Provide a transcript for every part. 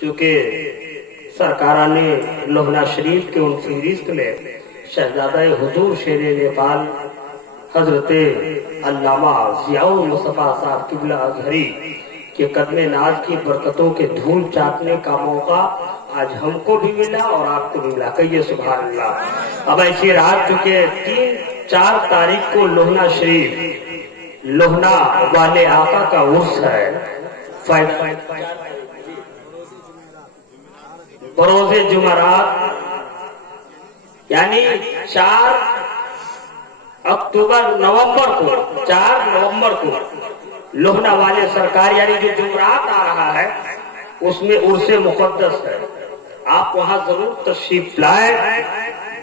چونکہ سرکارہ نے لوہنا شریف کے ان فہرست میں شہزادہ حضور شیر نیپال حضرت علامہ ضیاء المصطفیٰ صاحب قبلہ ازہری کے قدم ناز کی برکتوں کے دھول چاٹنے کا موقع آج ہم کو بھی ملا اور آپ کو بھی ملا. کہیے سبحان اللہ. اب ایسی رات چونکہ 3-4 تاریخ کو لوہنا شریف لوہنا والے آقا کا عرس ہے. بروز جمعرات یعنی 4 نومبر کو لوہنا والے سرکار یعنی جو جمعرات آ رہا ہے اس میں عرس مقدس ہے. آپ وہاں ضرور تشریف لائیں.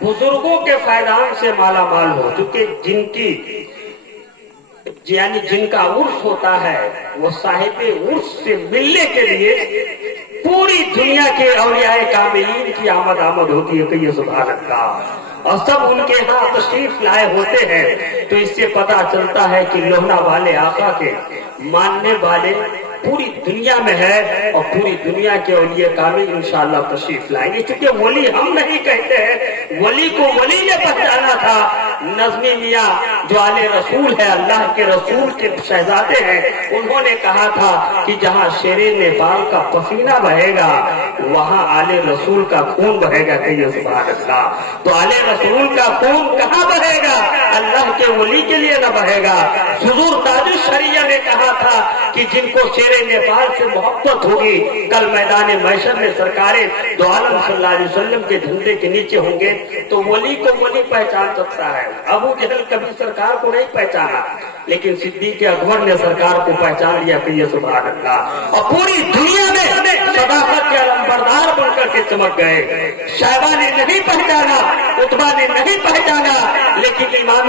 بزرگوں کے فیضان سے مالا مال ہو چونکہ جن کا عرس ہوتا ہے وہ صاحب عرس سے ملنے کے لیے پوری دنیا کے اولیاء کاملین کی آمد ہوتی ہے. کہ سبحان اللہ. اور سب ان کے ہاں تشریف لائے ہوتے ہیں تو اس سے پتا چلتا ہے کہ لوہنا والے آقا کے ماننے والے پوری دنیا میں ہے اور پوری دنیا کے اولیاء کامل انشاءاللہ تشریف لائیں گے. کیونکہ ولی ہم نہیں کہتے ہیں, ولی کو ولی نے پہچانا تھا. نظمی میاں جو آل رسول ہے, اللہ کے رسول کے شہزادے ہیں, انہوں نے کہا تھا کہ جہاں شیر نیپال کا پسینہ بہے گا وہاں آل رسول کا خون بہے گا. کہیے سبحان اللہ. تو آل رسول کا خون کہاں بہے گا؟ اللہ کے ولی کے لیے نہ بہے گا. حضور تاج الشریعہ نے کہا تھا کہ جن کو شیر نیپال سے محبت ہوگی کل میدان محشر میں سرکار دو عالم صلی اللہ علیہ وسلم کے جھنڈے کے نیچے ہوں گے. تو ولی کو ولی پہچان سکتا ہے. ابو جہل کبھی سرکار کو نہیں پہچانا لیکن صدیق اکبر نے سرکار کو پہچان لیا. کہ یہ سبحان اللہ. اور پوری دنیا میں صداقت کے علمبردار بن کر کے چمک گئے. شیبہ نے نہیں پہچانا, عتبہ نے نہیں پہچانا, لیکن امام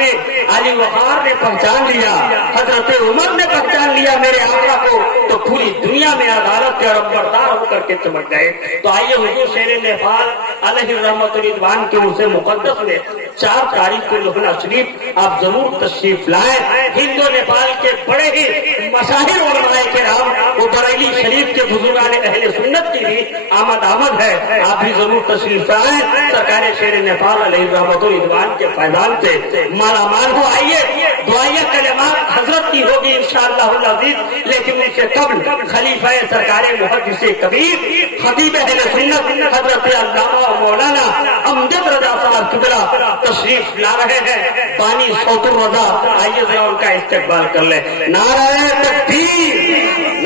علی وقار نے پہچان لیا, حضرت عمر نے پہچان لیا میرے آقا کو. تو پوری دنیا میں عدالت کے علمبردار ہو کر کے چمک گئے. تو آئیے حضور شیر نیپال علیہ الرحمت رضوان کے عرس مقدس میں 4 تاریخ کو لوہنا شریف آپ ضرور تشریف لائیں. ہند و نیپال کے بڑے ہی مشاہیر علماء کرام وہ بریلی شریف کے بزرگان اہل سنت کی بھی آمد ہے. آپ بھی ضرور تشریف لائیں. سرکار شیر نیپال علیہ الرحمت رضوان کے فیضان سے مالا مال ہو. آئیے دعائیہ کلمات حضرت کی ہوگی انشاءاللہ العزیز, لیکن اس سے قبل خلیفہ سرکار محدث کبیر خطیب اہل سنت حضرت علامہ مولانا امجد رضا صاحب قبلہ تشریف لا رہے ہیں. بانی صوت الرضا, آئیے ذرا ان کا استقبال کر لیں. نعرہ تکبیر.